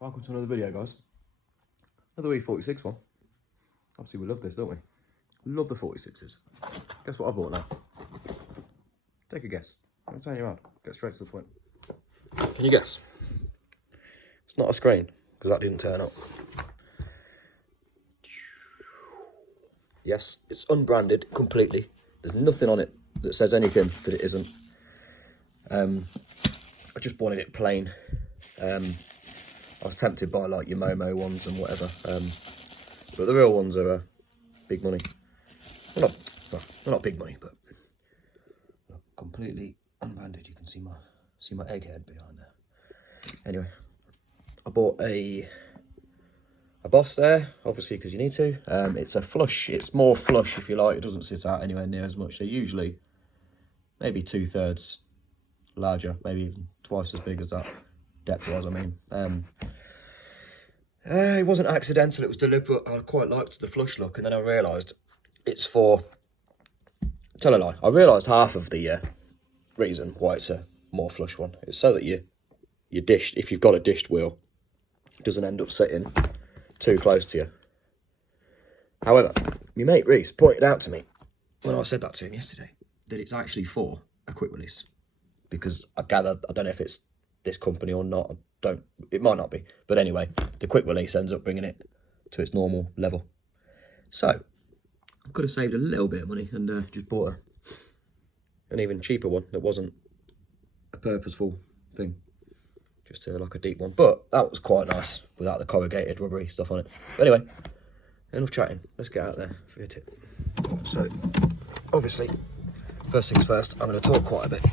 Welcome to another video, guys. Another e46 one. Obviously we love this, don't we? Love the 46s. Guess what I bought now? Take a guess. I'm turning you around. Get straight to the point. Can you guess? It's not a screen, because that didn't turn up. Yes, it's unbranded completely. There's nothing on it that says anything that it isn't. I just wanted it plain. I was tempted by like your Momo ones and whatever, but the real ones are big money. Well, they're not big money, but look, completely unbranded. You can see my egghead behind there. Anyway, I bought a Boss there, obviously because you need to. It's a flush. It's more flush, if you like. It doesn't sit out anywhere near as much. They're usually maybe 2/3 larger, maybe even twice as big as that. Depth-wise, I mean. It wasn't accidental, it was deliberate. I quite liked the flush look, and then I realised it's for... Tell a lie. I realised half of the reason why it's a more flush one. It's so that your dish, if you've got a dished wheel, it doesn't end up sitting too close to you. However, my mate Reese pointed out to me, when I said that to him yesterday, that it's actually for a quick release. Because I gather, I don't know if it's this company or not, it might not be, but anyway, the quick release ends up bringing it to its normal level. So I could have saved a little bit of money and just bought an even cheaper one that wasn't a purposeful thing, just like a deep one. But that was quite nice without the corrugated rubbery stuff on it. But anyway, enough chatting, let's get out there, forget it. So obviously, first things first, I'm going to talk quite a bit.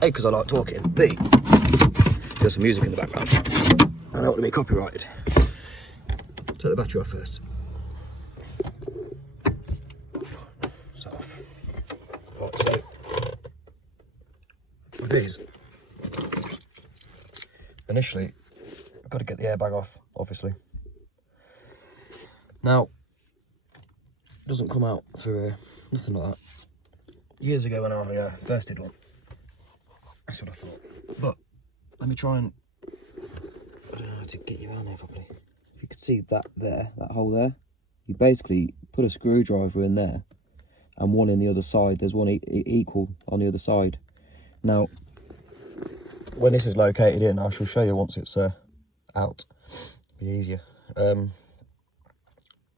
A, because I like talking. B, there's some music in the background. I don't want to be copyrighted. Take the battery off first. It's off. Right, so with these, initially, I've got to get the airbag off, obviously. Now, it doesn't come out through here, nothing like that. Years ago when I first did one, that's what I thought. But let me try and, I don't know how to get you around there properly. If you could see that there, that hole there, you basically put a screwdriver in there and one in the other side. There's one equal on the other side. Now, when this is located in, I shall show you once it's out. It'll be easier.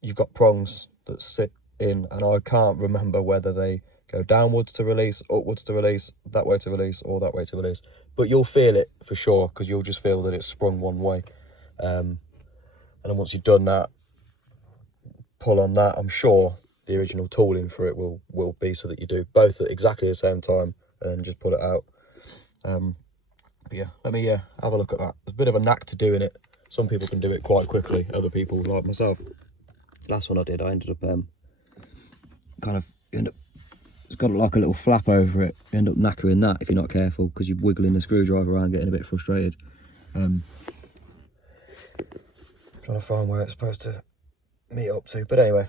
You've got prongs that sit in, and I can't remember whether they go downwards to release, upwards to release, that way to release, or that way to release. But you'll feel it for sure, because you'll just feel that it's sprung one way. And then once you've done that, pull on that. I'm sure the original tooling for it will be so that you do both at exactly the same time and just pull it out. But yeah, let me have a look at that. There's a bit of a knack to doing it. Some people can do it quite quickly, other people, like myself. Last one I did, I ended up it's got like a little flap over it. You end up knackering that if you're not careful, because you're wiggling the screwdriver around, getting a bit frustrated. Trying to find where it's supposed to meet up to. But anyway,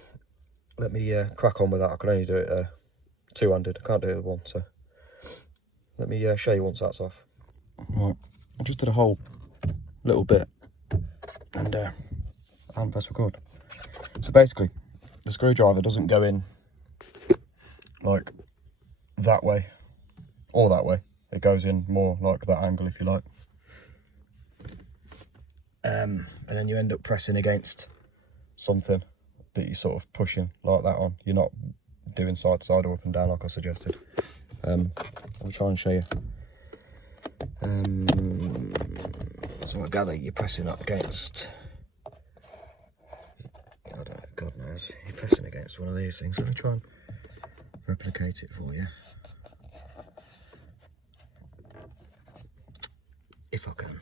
let me crack on with that. I can only do it two-handed. I can't do it with one, so let me show you once that's off. Right, I just did a whole little bit, and I haven't pressed record. So basically, the screwdriver doesn't go in like that way or that way. It goes in more like that angle, if you like. And then you end up pressing against something that you're sort of pushing like that on. You're not doing side to side or up and down like I suggested. I'll try and show you. So I gather you're pressing up against, God knows, you're pressing against one of these things. Let me try and replicate it for you, if I can.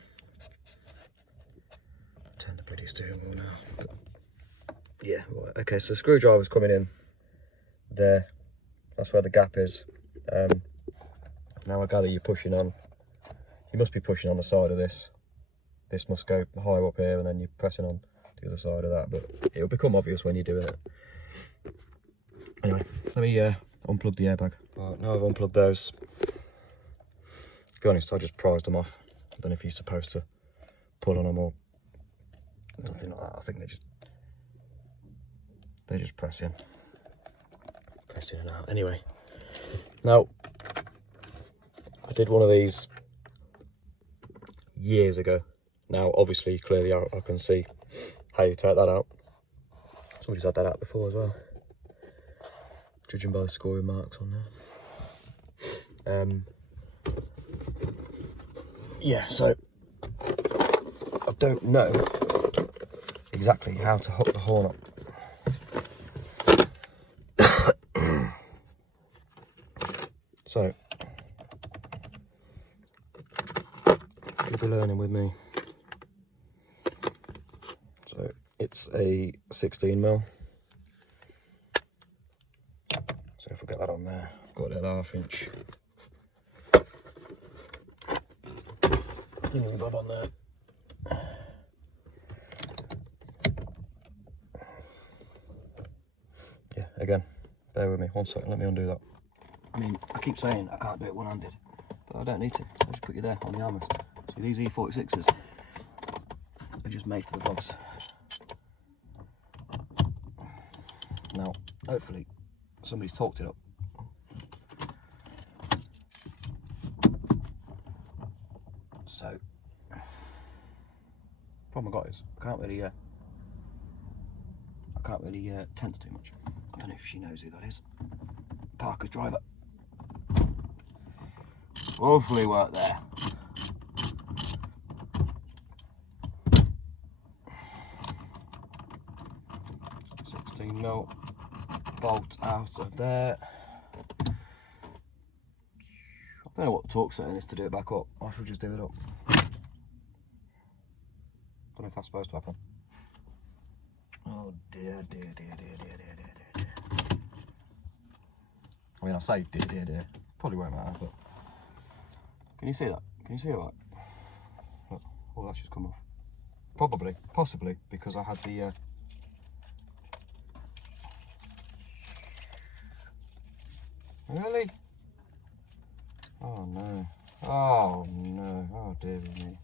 Turn the bloody steering wheel now. But yeah, right. Okay, so the screwdriver's coming in there. That's where the gap is. Now I gather you're pushing on. You must be pushing on the side of this. This must go higher up here, and then you're pressing on the other side of that. But it'll become obvious when you're doing it. Anyway, let me unplug the airbag. Right, now I've unplugged those. To be honest, I just prized them off. I don't know if you're supposed to pull on them or nothing like that. I think they just press in and out. Anyway, now I did one of these years ago. Now, obviously, clearly, I can see how you take that out. Somebody's had that out before as well, judging by the scoring marks on there. Yeah, so I don't know exactly how to hook the horn up. So you'll be learning with me. So it's a 16mm. So if we get that on there, I've got a little 1/2 inch thingy-bob on there. Yeah, again, bear with me 1 second, let me undo that. I mean, I keep saying I can't do it one-handed, but I don't need to. So I just put you there on the armrest. See, these e46s are just made for the vlogs. Now, hopefully, somebody's talked it up. So, problem I got is I can't really tense too much. I don't know if she knows who that is. Parker's driver. Hopefully work there. .16mm bolt out of there. I don't know what the torque setting is to do it back up. I should just do it up. Don't know if that's supposed to happen. Oh dear. I mean, I say dear. Probably won't matter, but can you see that? Can you see it right? Look, all that's just come off. Possibly, because I had the Really? Oh no. Oh dear me.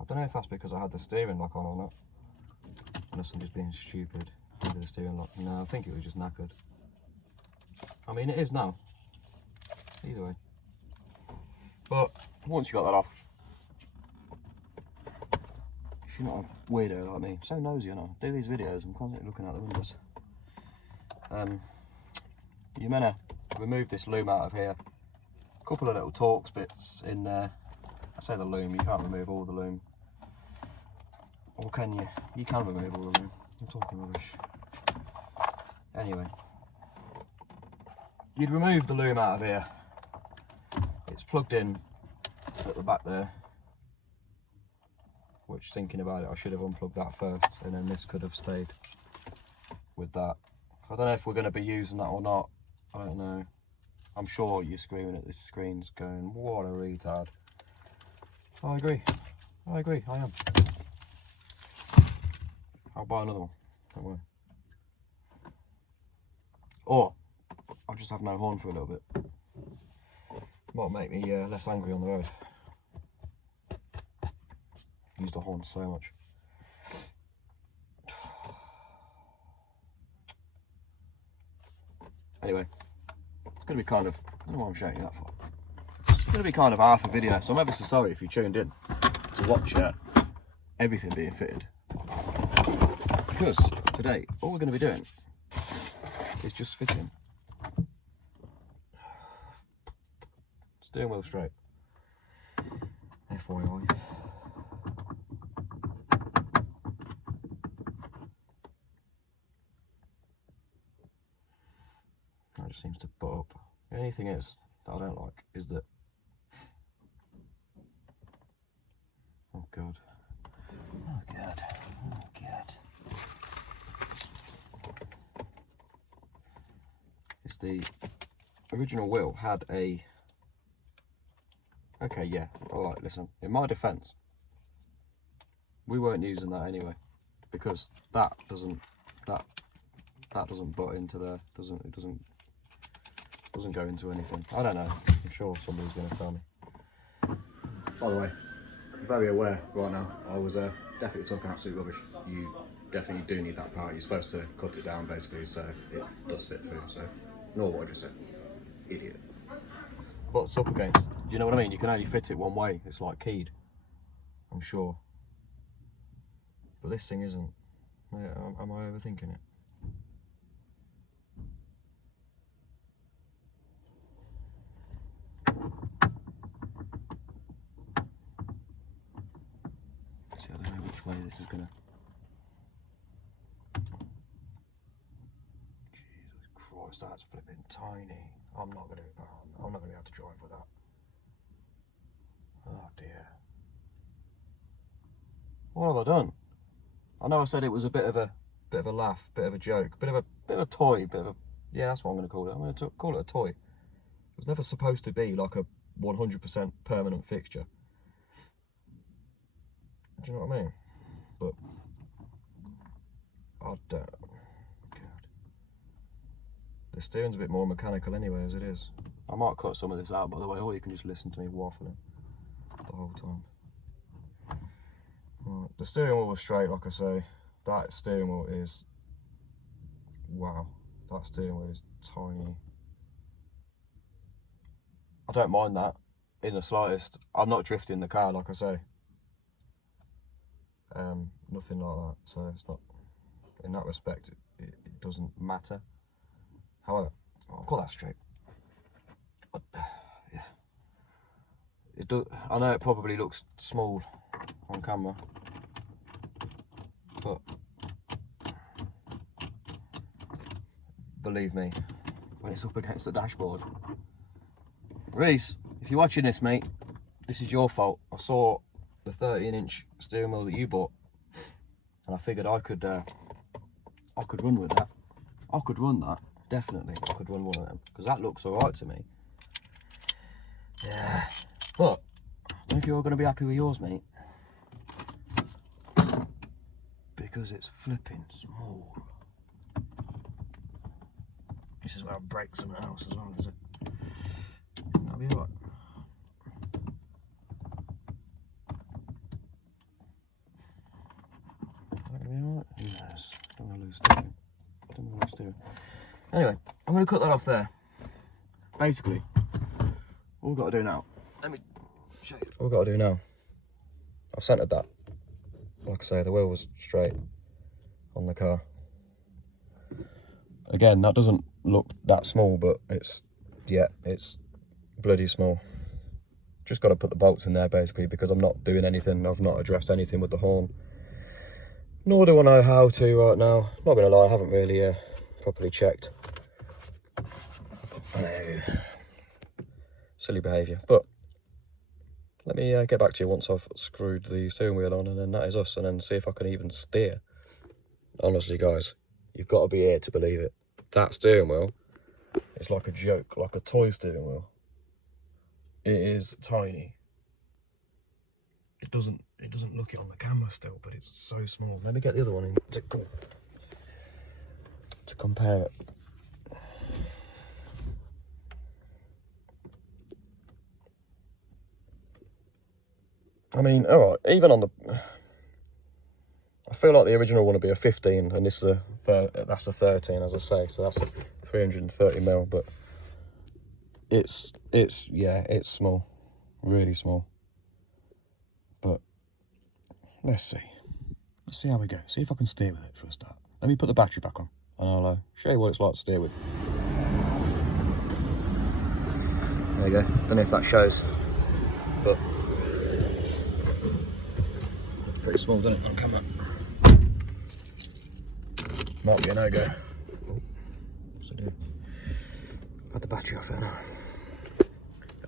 I don't know if that's because I had the steering lock on or not. Unless I'm just being stupid. Maybe the steering lock. No, I think it was just knackered. I mean, it is now. Either way. But once you got that off, if you're not a weirdo like me, so nosy, you know, do these videos, I'm constantly looking out the windows. You're meant to remove this loom out of here. A couple of little Torx bits in there. I say the loom, you can't remove all the loom. Or can you? You can remove all the loom. I'm talking rubbish. Anyway, you'd remove the loom out of here. It's plugged in at the back there. Which, thinking about it, I should have unplugged that first, and then this could have stayed with that. I don't know if we're going to be using that or not. I don't know. I'm sure you're screaming at this screen's going, what a retard. I agree, I am. I'll buy another one, don't worry. Or, I'll just have no horn for a little bit. Might make me less angry on the road. Use the horn so much. Anyway, it's going to be kind of, I don't know what I'm showing you that for. It's going to be kind of half a video, so I'm ever so sorry if you tuned in to watch everything being fitted. Because today, all we're going to be doing is just fitting. Steering wheel straight. FYI. That just seems to butt up. The only thing is, that I don't like, is that... Oh god. Oh god. Oh god. It's the original wheel had a... Okay, yeah, alright, listen. In my defence, we weren't using that anyway. Because that doesn't butt into there. It doesn't go into anything. I don't know. I'm sure somebody's going to tell me. By the way, very aware right now. I was definitely talking absolute rubbish. You definitely do need that part. You're supposed to cut it down basically so it does fit through. So, ignore what I just said. Idiot. But it's up against, do you know what I mean? You can only fit it one way. It's like keyed, I'm sure. But this thing isn't. Yeah, am I overthinking it? See, I don't know which way this is gonna. Jesus Christ, that's flipping tiny. I'm not gonna be able to drive with that. Oh dear. What have I done? I know I said it was a bit of a laugh, bit of a joke, bit of a toy, yeah, that's what I'm gonna call it. I'm gonna call it a toy. It was never supposed to be like a 100% permanent fixture. Do you know what I mean? But I don't. God. The steering's a bit more mechanical anyway, as it is. I might cut some of this out, by the way, or you can just listen to me waffling the whole time. Right. The steering wheel was straight, like I say. That steering wheel is, wow, that steering wheel is tiny. I don't mind that in the slightest. I'm not drifting the car, like I say. Nothing like that, so it's not, in that respect, it doesn't matter. However, I'll got that straight. Yeah. It do, I know it probably looks small on camera, but believe me, when it's up against the dashboard. Reese, if you're watching this, mate, this is your fault. I saw the 13-inch steering wheel that you bought, and I figured I could run with that. I could run that, definitely. I could run one of them, because that looks alright to me. Yeah, but I don't know if you're going to be happy with yours, mate, because it's flipping small. This is where I break something else as well, is it? That'll be alright. Who knows? Don't want to lose steering. Don't want to lose steering. Anyway, I'm going to cut that off there. Basically, all we've got to do now. Let me show you. All we've got to do now. I've centered that. Like I say, the wheel was straight on the car. Again, that doesn't look that small, but it's bloody small. Just got to put the bolts in there basically because I'm not doing anything. I've not addressed anything with the horn. Nor do I know how to right now. Not gonna lie, I haven't really properly checked. I know. Silly behaviour. But let me get back to you once I've screwed the steering wheel on, and then that is us, and then see if I can even steer. Honestly, guys, you've got to be here to believe it. That steering wheel is like a joke, like a toy steering wheel. It is tiny. It doesn't look it on the camera still, but it's so small. Let me get the other one in to compare it. I mean, all right, even on the, I feel like the original one would be a 15, and this is that's a 13, as I say, so that's a 330mm, but it's small, really small. But let's see how we go. See if I can steer with it for a start. Let me put the battery back on, and I'll show you what it's like to steer with. There you go. Don't know if that shows, but it's pretty small, doesn't it, on camera? Might be a no-go. What's it do? Had the battery off there now.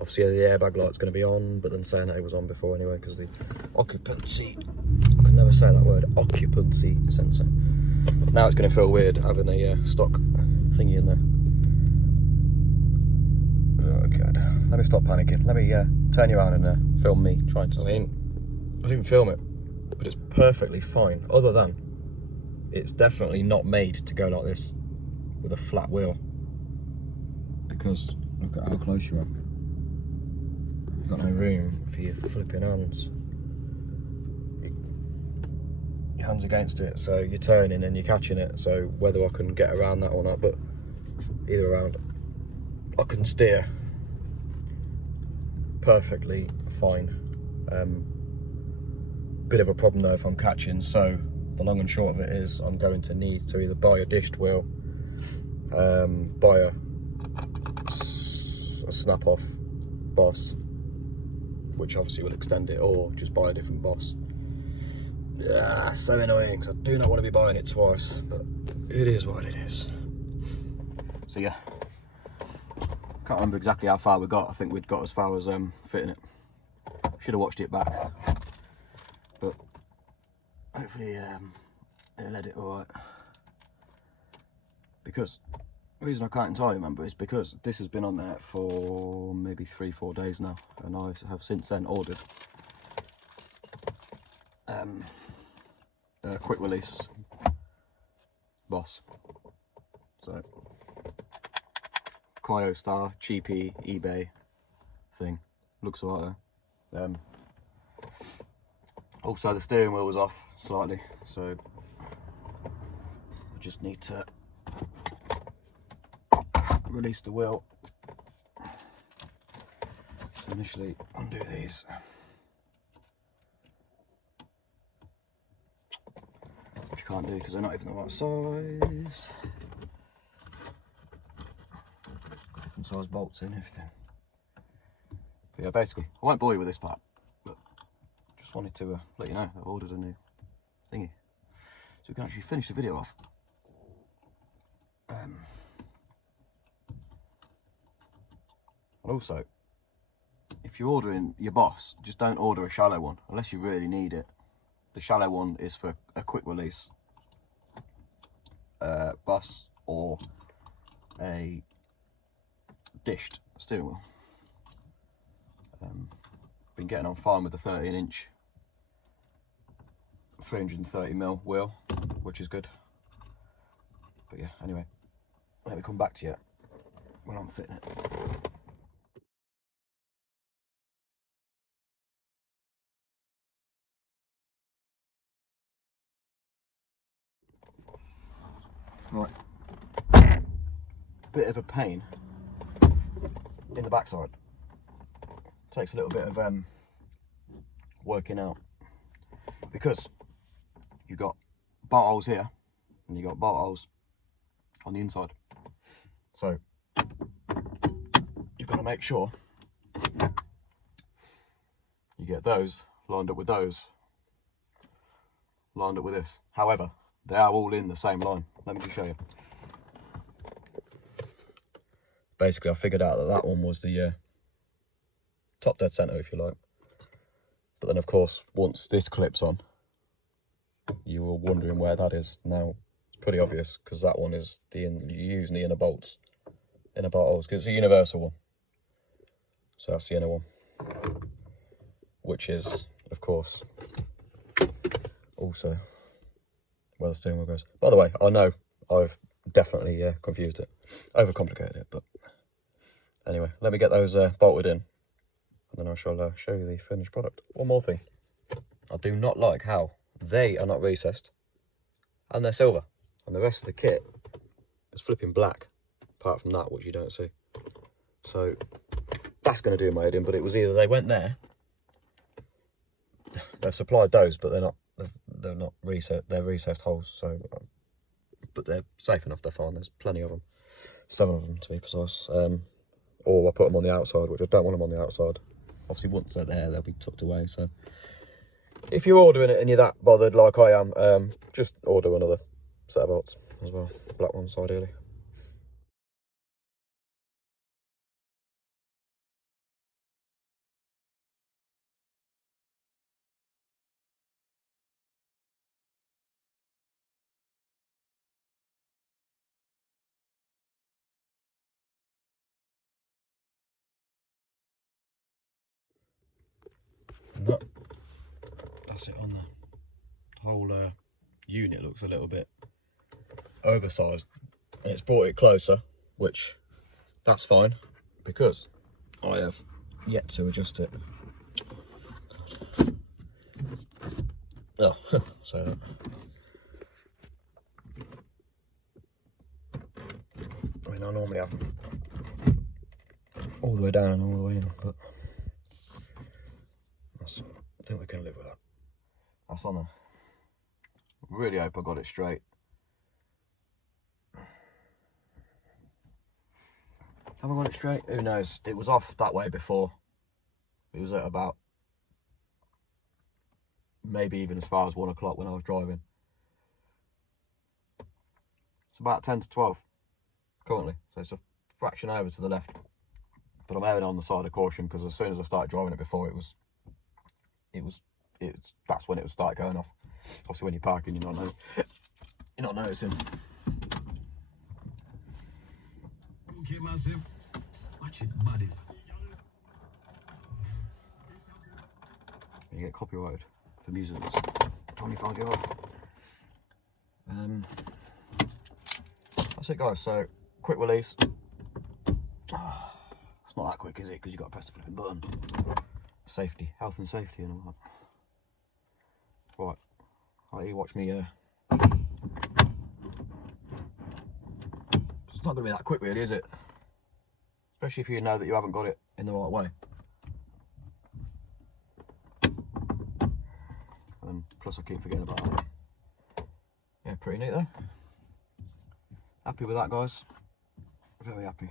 Obviously the airbag light's going to be on, but then saying that it was on before anyway, because the occupancy, I can never say that word, occupancy sensor. Now it's going to feel weird having a stock thingy in there. Oh god, let me stop panicking. Let me turn you around and film me trying to I didn't film it, but it's perfectly fine, other than it's definitely not made to go like this with a flat wheel, because look at how close you are. You've got no room for your flipping hands. your hands against it, so you're turning and you're catching it. So whether I can get around that or not, but either around, I can steer perfectly fine. Bit of a problem though if I'm catching, so the long and short of it is I'm going to need to either buy a dished wheel, buy a snap off boss, which obviously will extend it, or just buy a different boss. Yeah, so annoying, because I do not want to be buying it twice, but it is what it is. So yeah, can't remember exactly how far we got. I think we'd got as far as fitting it. Should have watched it back, but hopefully it'll edit alright. Because the reason I can't entirely remember is because this has been on there for maybe 3-4 days now, and I have since then ordered a quick release boss. So Cryo Star, cheapy eBay thing, looks alright there. Also the steering wheel was off slightly, so I just need to release the wheel. So initially undo these, which you can't do because they're not even the right size. Different size bolts in, everything. But yeah, basically I won't bore you with this part, but just wanted to let you know I've ordered a new thingy, so we can actually finish the video off. And also, if you're ordering your boss, just don't order a shallow one unless you really need it. The shallow one is for a quick release boss or a dished steering wheel. Been getting on fine with the 13-inch 330mm wheel, which is good. But yeah, anyway, let me come back to you when I'm fitting it. Right, bit of a pain in the backside. Takes a little bit of working out, because you've got bolt holes here and you've got bolt holes on the inside. So you've got to make sure you get those lined up with those, lined up with this. However, they are all in the same line. Let me just show you. Basically, I figured out that that one was the top dead centre, if you like. But then, of course, once this clips on, you were wondering where that is. Now, it's pretty obvious, because that one is you're using the inner bolts, inner bolt holes, because it's a universal one. So that's the inner one, which is, of course, also where the steering wheel goes. By the way, I know I've definitely confused it, overcomplicated it, but anyway, let me get those bolted in, and then I shall show you the finished product. One more thing, I do not like how they are not recessed, and they're silver, and the rest of the kit is flipping black, apart from that, which you don't see. So that's going to do my head in, but it was either they went there, they've supplied those, but they're not reset, they're recessed holes, so but they're safe enough, they're fine, there's plenty of them, 7 of them to be precise. Or I put them on the outside, which I don't want them on the outside. Obviously once they're there, they'll be tucked away. So if you're ordering it and you're that bothered like I am, just order another set of bolts as well, black ones ideally. And that's it on the whole unit. Looks a little bit oversized, and it's brought it closer, which that's fine, because I have yet to adjust it. Oh, say that. I mean, I normally have them all the way down and all the way in, but I think we can live with that. That's on there. Really hope I got it straight. Have I got it straight? Who knows? It was off that way before. It was at about, maybe even as far as 1 o'clock when I was driving. It's about 10 to 12 currently, so it's a fraction over to the left. But I'm erring on the side of caution because as soon as I started driving it before, that's when it would start going off. Obviously, when you're parking, you're not noticing. Okay, massive. Watch it, buddies. You get copyrighted for music that's 25-year-old. That's it, guys. So, quick release. It's not that quick, is it? Because you've got to press the flipping button. Safety, health and safety and all that. Right, I'll let you watch me. It's not going to be that quick, really, is it? Especially if you know that you haven't got it in the right way. And plus, I keep forgetting about that. Yeah, pretty neat though. Happy with that, guys. Very happy.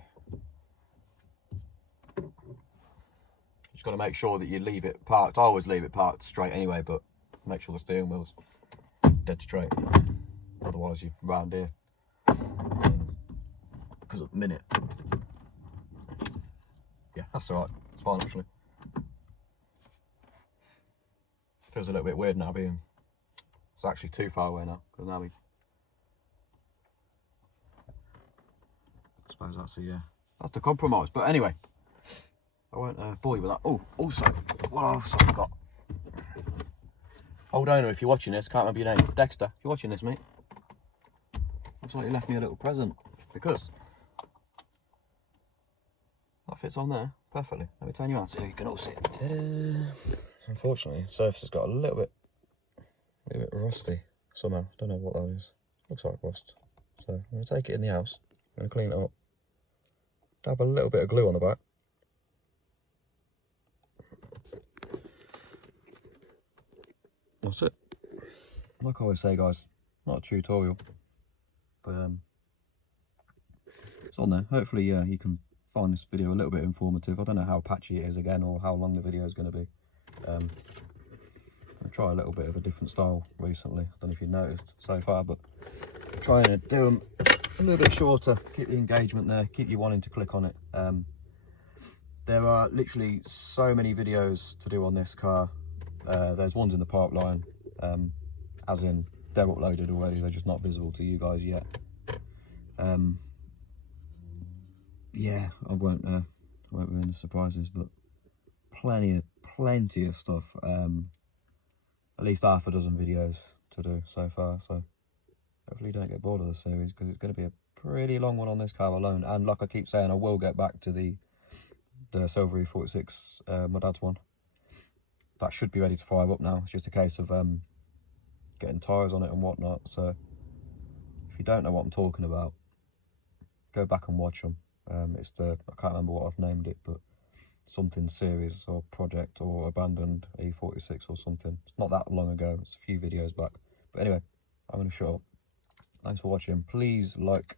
Just got to make sure that you leave it parked. I always leave it parked straight anyway, but make sure the steering wheel's dead straight. Otherwise, you're round here. Because at the minute, yeah, that's alright. It's fine actually. Feels a little bit weird now being. It's actually too far away now because now we. I suppose that's the compromise. But anyway, I won't bore you with that. Oh, also, what else have I got? Old owner, if you're watching this, can't remember your name. Dexter, if you're watching this, mate. Looks like you left me a little present because that fits on there perfectly. Let me turn you out so you can all see it. Unfortunately, the surface has got a little bit rusty somehow. Don't know what that is. Looks like rust. So I'm going to take it in the house. I'm going to clean it up. Dab a little bit of glue on the back. That's it. Like I always say, guys, not a tutorial, but it's on there. Hopefully, you can find this video a little bit informative. I don't know how patchy it is again, or how long the video is going to be. I'm going to try a little bit of a different style recently. I don't know if you've noticed so far, but trying to do them a little bit shorter, keep the engagement there, keep you wanting to click on it. There are literally so many videos to do on this car. There's ones in the pipeline, as in they're uploaded already, they're just not visible to you guys yet. Yeah, I won't ruin the surprises, but plenty of stuff. At least half a dozen videos to do so far, so hopefully you don't get bored of the series, because it's going to be a pretty long one on this car alone. And like I keep saying, I will get back to the silver e46, my dad's one. That should be ready to fire up now. It's just a case of getting tyres on it and whatnot. So if you don't know what I'm talking about, go back and watch them. It's I can't remember what I've named it, but something series or project or abandoned e46 or something. It's not that long ago. It's a few videos back. But anyway, I'm going to shut up. Thanks for watching. Please like,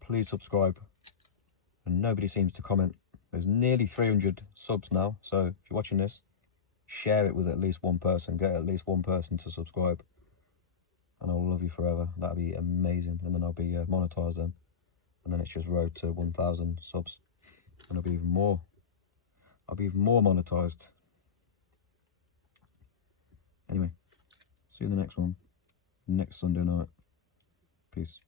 please subscribe. And nobody seems to comment. There's nearly 300 subs now. So if you're watching this, share it with at least one person. Get at least one person to subscribe. And I'll love you forever. That'd be amazing. And then I'll be monetized then. And then it's just road to 1,000 subs. And I'll be even more monetized. Anyway, see you in the next one. Next Sunday night. Peace.